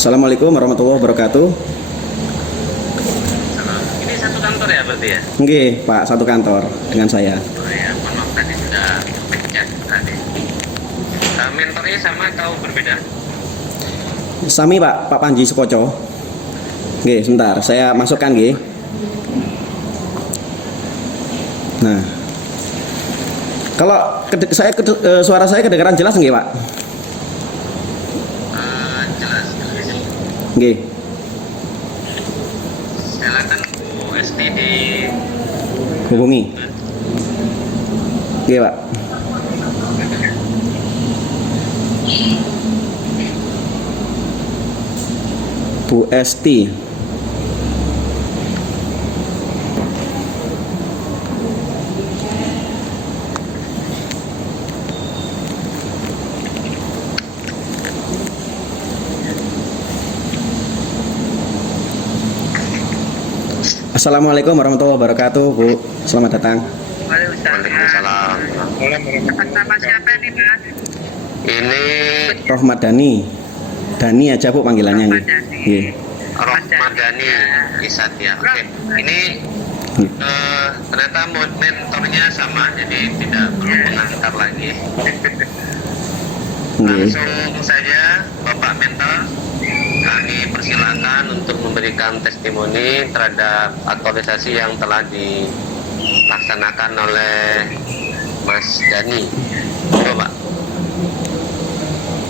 Assalamualaikum warahmatullahi wabarakatuh. Ini satu kantor ya berarti ya? Nggih, Pak, satu kantor dengan saya. Oh ya, maaf tadi sudah pencet tadi. Mentornya sama atau berbeda? Sami, Pak Panji Sukoco. Nggih, sebentar, saya masukkan nggih. Nah, kalau suara saya kedengaran jelas nggih, Pak? Jelas. Nggih. Silakan Bu Esti di Hubungi. Nggih, Pak. Bu Esti. Assalamualaikum warahmatullahi wabarakatuh, Bu. Selamat datang. Waalaikumsalam. Sama siapa nih, Mas? Ini Rohmat Dani. Dani aja, Bu, panggilannya nggih. Nggih. Rohmadani Isat ya. Oke. Ini ternyata mentornya sama, jadi tidak perlu mengantar lagi. Nggih. Langsung saja Bapak Mentor, kami persilakan untuk memberikan testimoni terhadap aktualisasi yang telah dilaksanakan oleh Mas Dani. Pak.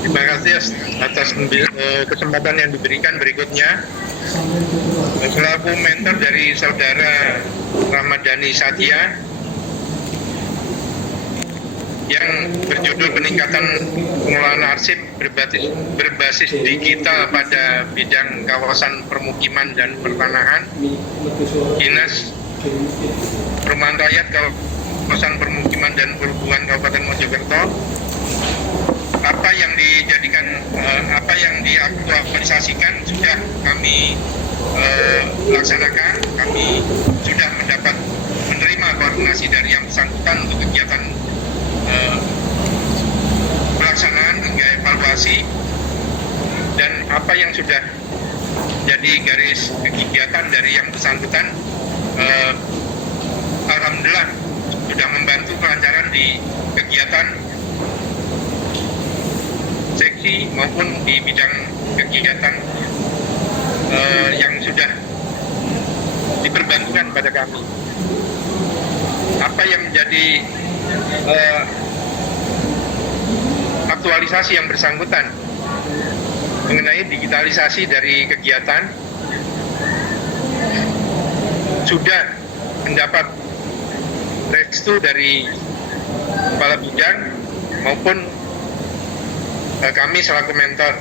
Terima kasih atas kesempatan yang diberikan. Berikutnya, selaku mentor dari saudara Ramadhani Satya yang berjudul peningkatan pengelolaan arsip berbasis digital pada bidang kawasan permukiman dan pertanahan, Dinas Perumahan Rakyat Kawasan Permukiman dan Perhubungan Kabupaten Mojokerto. Apa yang diaktualisasikan sudah kami laksanakan. Kami sudah menerima koordinasi dari yang bersangkutan untuk kegiatan pelaksanaan hingga evaluasi, dan apa yang sudah jadi garis kegiatan dari yang bersangkutan, alhamdulillah sudah membantu kelancaran di kegiatan seksi maupun di bidang kegiatan yang sudah diperbantukan pada kami. Apa yang menjadi aktualisasi yang bersangkutan mengenai digitalisasi dari kegiatan sudah mendapat restu dari kepala bidang maupun kami selaku mentor,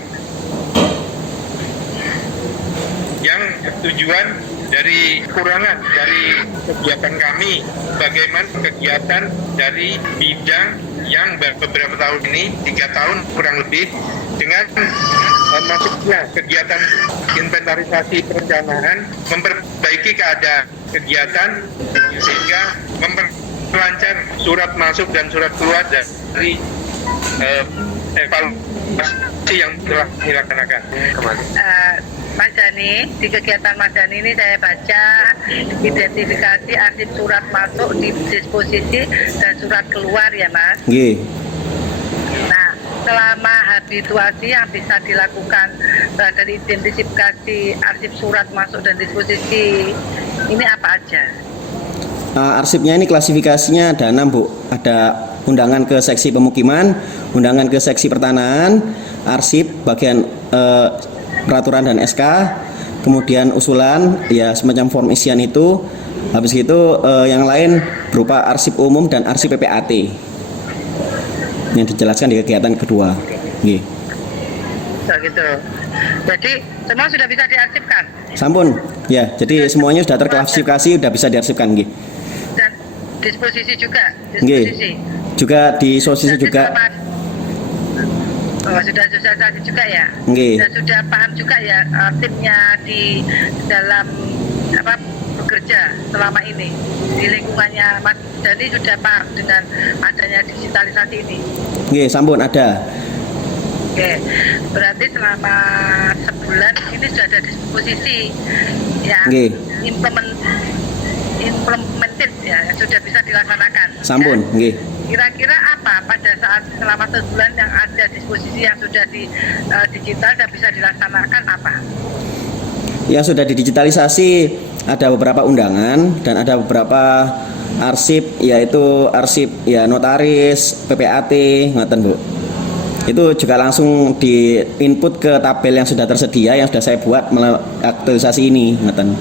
yang tujuan dari kekurangan dari kegiatan kami, bagaimana kegiatan dari bidang yang beberapa tahun ini, 3 tahun kurang lebih, dengan masuknya kegiatan inventarisasi perencanaan, memperbaiki keadaan kegiatan sehingga memperlancar surat masuk dan surat keluar dari evaluasi yang telah dilaksanakan. Mas Dani, di kegiatan Mas Dani ini saya baca identifikasi arsip surat masuk di disposisi dan surat keluar ya, Mas. Nggih. Nah, selama habituasi yang bisa dilakukan dari identifikasi arsip surat masuk dan disposisi ini apa aja? Arsipnya ini klasifikasinya ada 6, Bu. Ada undangan ke seksi pemukiman, undangan ke seksi pertanahan, arsip bagian peraturan dan SK, kemudian usulan, ya semacam form isian itu. Habis itu yang lain berupa arsip umum dan arsip PPAT yang dijelaskan di kegiatan kedua. Nggih. Gitu. Jadi semua sudah bisa diarsipkan? Sampun, ya. Jadi semuanya sudah terklasifikasi, sudah bisa diarsipkan, nggih. Dan disposisi juga? Nggih. Disposisi? Juga di sosial juga. Oh, sudah sosialisasi juga ya? Nggih. Dan sudah paham juga ya timnya di dalam bekerja selama ini di lingkungannya Mas Dani sudah paham dengan adanya digitalisasi ini? Nggih, sampun ada. Oke, berarti selama bulan ini sudah ada disposisi yang Nggih. implemented ya, yang sudah bisa dilaksanakan. Sampun, Ya. nggih. Kira-kira apa pada saat selama sebulan yang ada disposisi yang sudah di digital dan bisa dilaksanakan apa? Yang sudah didigitalisasi ada beberapa undangan dan ada beberapa arsip, yaitu arsip ya notaris, PPAT, ngoten Bu. Itu juga langsung di input ke tabel yang sudah tersedia yang sudah saya buat melalui aktualisasi ini, ngoten.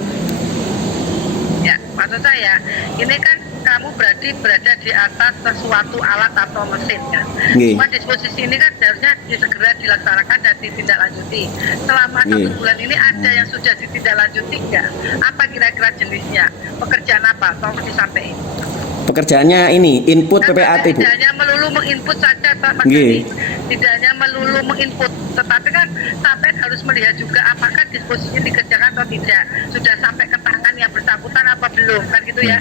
Ya, maksud saya ini kan kamu berarti berada di atas sesuatu alat atau mesin kan. Nggih. Cuma disposisi ini kan harusnya segera dilaksanakan dan ditindaklanjuti. Selama Nggih. 1 bulan ini ada yang sudah ditindaklanjuti enggak? Apa kira-kira jenisnya? Pekerjaan apa? Tolong disampaikan. Pekerjaannya ini input PPAT Bu. Tidak hanya melulu menginput saja Pak Mas Nggih. Dani. Tidak hanya melulu menginput, tetapi kan sampai harus melihat juga apakah disposisi dikerjakan atau tidak. Sudah sampai ke tangan yang bersangkutan apa belum, kan gitu ya.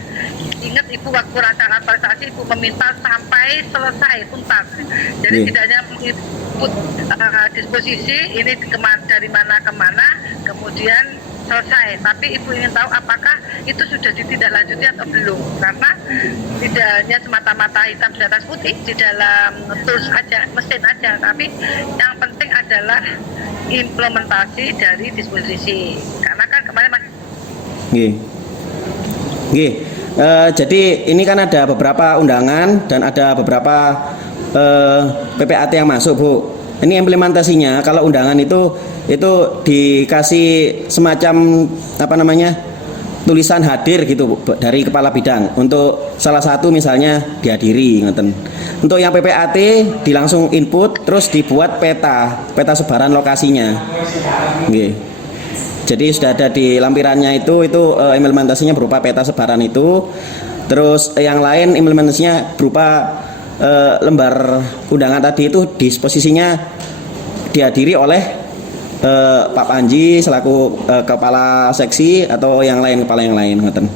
Ingat Ibu waktu rancangan prestasi Ibu meminta sampai selesai tuntas. Jadi Nggih. tidak hanya menginput disposisi ini dari mana ke mana, kemudian selesai. Tapi Ibu ingin tahu apakah itu sudah ditindaklanjuti atau belum. Karena tidak hanya semata-mata hitam di atas putih di dalam tools aja, mesin aja, tapi yang penting adalah implementasi dari disposisi. Karena kan kemarin masih Nggih. Nggih. Jadi ini kan ada beberapa undangan dan ada beberapa PPAT yang masuk Bu. Ini implementasinya kalau undangan itu dikasih semacam apa namanya tulisan hadir gitu Bu, dari kepala bidang untuk salah satu misalnya dihadiri ngeten. Untuk yang PPAT dilangsung input terus dibuat peta sebaran lokasinya. Nggih. Jadi sudah ada di lampirannya itu implementasinya berupa peta sebaran itu. Terus yang lain implementasinya berupa lembar undangan tadi itu disposisinya dihadiri oleh Pak Panji selaku kepala seksi atau yang lain kepala yang lain ngoten.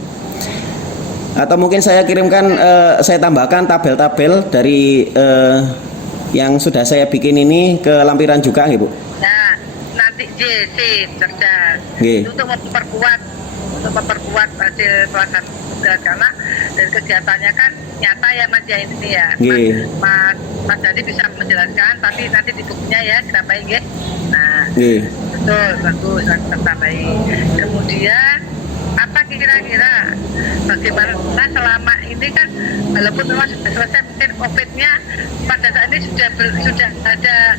Atau mungkin saya kirimkan saya tambahkan tabel-tabel dari yang sudah saya bikin ini ke lampiran juga nggih Bu. nah, nanti JC cerdas Nggih. untuk memperkuat hasil pelaksanaan tugas karena dari kegiatannya kan nyata ya Mas ya ini ya. Nggih. Mas Dadi bisa menjelaskan tapi nanti di bukunya ya ditambahin nggih. Nah, Nggih. betul bagus tambahin. Kemudian apa kira-kira bagaimana selama ini kan walaupun memang sudah selesai mungkin COVID-nya pada saat ini sudah ada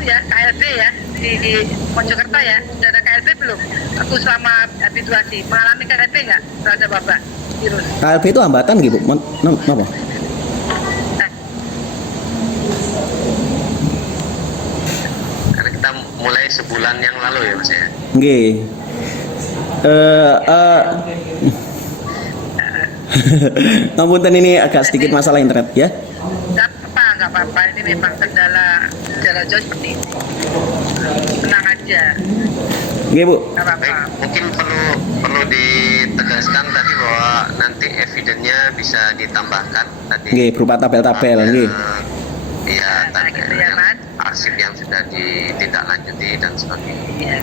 KLB ya di Mojokerto ya, sudah ada KLB belum? Aku selama habituasi mengalami KLB nggak terhadap wabah virus? KLB itu hambatan nggih Bu. Napa? Karena kita mulai sebulan yang lalu ya Mas ya. Nggih. Ngapunten ini agak sedikit masalah internet ya. Nggak apa-apa, ini memang kendala jauh seperti ini. Tenang aja, Nggih Bu. nggak apa-apa. Baik, mungkin perlu ditegaskan tadi bahwa nanti evidennya bisa ditambahkan tadi. Nggih, berupa tabel-tabel nggih. Iya, Nah, tadi gitu ya, Mas. arsip yang sudah ditindaklanjuti dan sebagainya. Ya.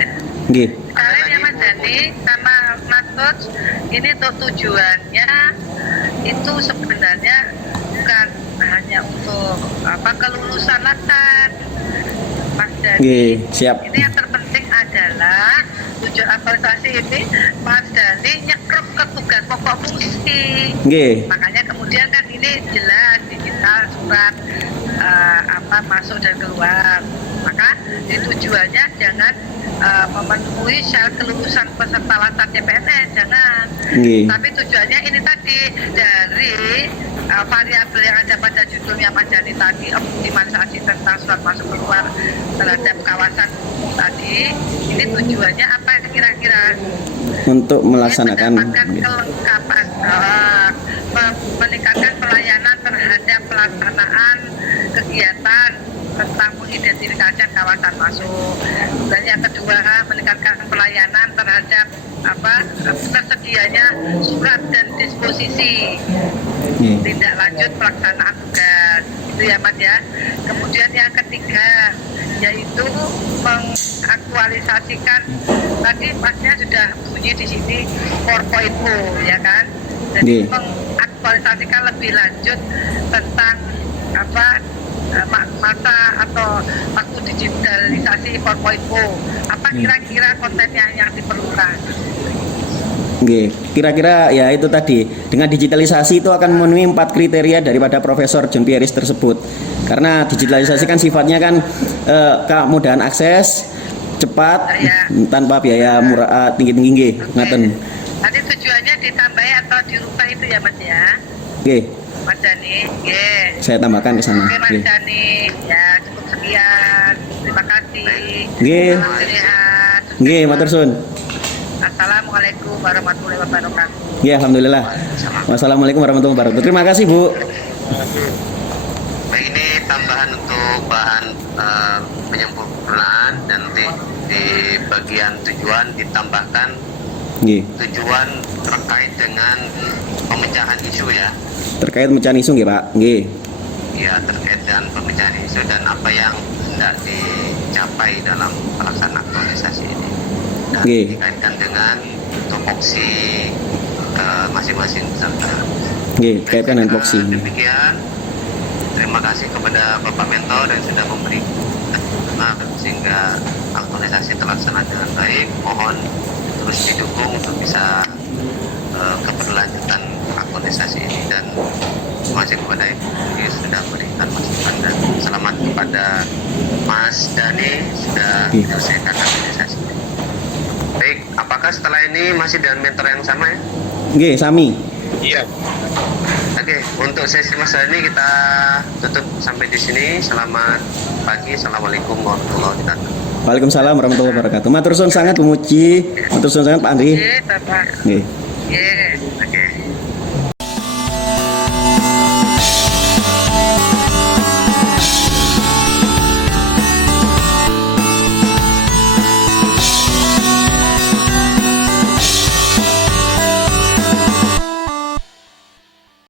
Nggih. Kalian ya Mas Dani sama Mas Coach, ini untuk tujuannya itu sebenarnya bukan hanya untuk kelulusan latar Mas Dani. Nggih, siap. Ini yang terpenting adalah tujuan aktualisasi ini Mas Dani nyekruk ke tugas pokok fungsi. Nggih. Makanya kemudian kan ini jelas digital surat masuk dan keluar. Maka tujuannya jangan memenuhi syarat kelulusan peserta latar CPNS, jangan. Nggih. Tapi tujuannya ini tadi dari variabel yang ada pada judulnya Mas Dani tadi, optimalisasi tentang surat masuk keluar terhadap kawasan umum tadi. Ini tujuannya apa kira-kira? Untuk melaksanakan Mendapatkan kelengkapan, meningkatkan pelayanan terhadap pelaksanaan kegiatan tentang mengidentifikasi kawasan masuk. Dan yang kedua, meningkatkan pelayanan terhadap tersedianya surat dan disposisi tindak lanjut pelaksanaan tugas, itu ya Mas ya. Kemudian yang ketiga, yaitu mengaktualisasikan, tadi pasnya sudah bunyi di sini 4.0 ya kan, jadi Nggih. mengaktualisasikan lebih lanjut tentang masa atau waktu digitalisasi 4.0, apa kira-kira kontennya yang diperlukan. Oke, kira-kira ya itu tadi, dengan digitalisasi itu akan memenuhi 4 kriteria daripada Profesor John Pieris tersebut. Karena digitalisasi kan sifatnya kan kemudahan akses, cepat, Ya. tanpa biaya murah tinggi-tinggi nggih, ngaten. Tadi tujuannya ditambahi atau dirubah itu ya Mas ya, Oke, Mas Dani. Nggih. saya tambahkan ke sana. Oke Mas Nggih. Dani, ya cukup sekian. Terima kasih. Nggih. Salam sehat. Nggih, matur suwun. Assalamualaikum warahmatullahi wabarakatuh. Ya, alhamdulillah. Wassalamualaikum warahmatullahi wabarakatuh. Terima kasih, Bu. Baik, ini tambahan untuk bahan penyempurnaan, dan nanti di bagian tujuan ditambahkan Nggih. tujuan terkait dengan pemecahan isu ya. Terkait pemecahan isu nggih, Pak. Nggih. Ya, terkait dengan pemecahan isu dan apa yang hendak dicapai dalam pelaksanaan aktualisasi ini, dan Nggih. dikaitkan dengan tupoksi masing-masing peserta. Nggih, kaitkan dengan voksi. Demikian, terima kasih kepada Bapak Mentor yang sudah memberi sehingga aktualisasi terlaksana dengan baik. Mohon terus didukung untuk bisa keberlanjutan aktualisasi ini, dan terima kasih kepada Ibu yang sudah memberikan masukan, dan selamat kepada Mas Dani sudah menyelesaikan aktualisasi. Baik, apakah setelah ini masih dengan mentor yang sama ya? Nggih, sami. Iya. Oke, untuk sesi Mas Dani kita tutup sampai di sini. Selamat pagi, assalamualaikum warahmatullahi wabarakatuh. Waalaikumsalam warahmatullahi wabarakatuh. Matur suwun sangat Bu Muji. Matur suwun sangat Pak Andri. Oke, Bapak. Nggih. Oke, oke.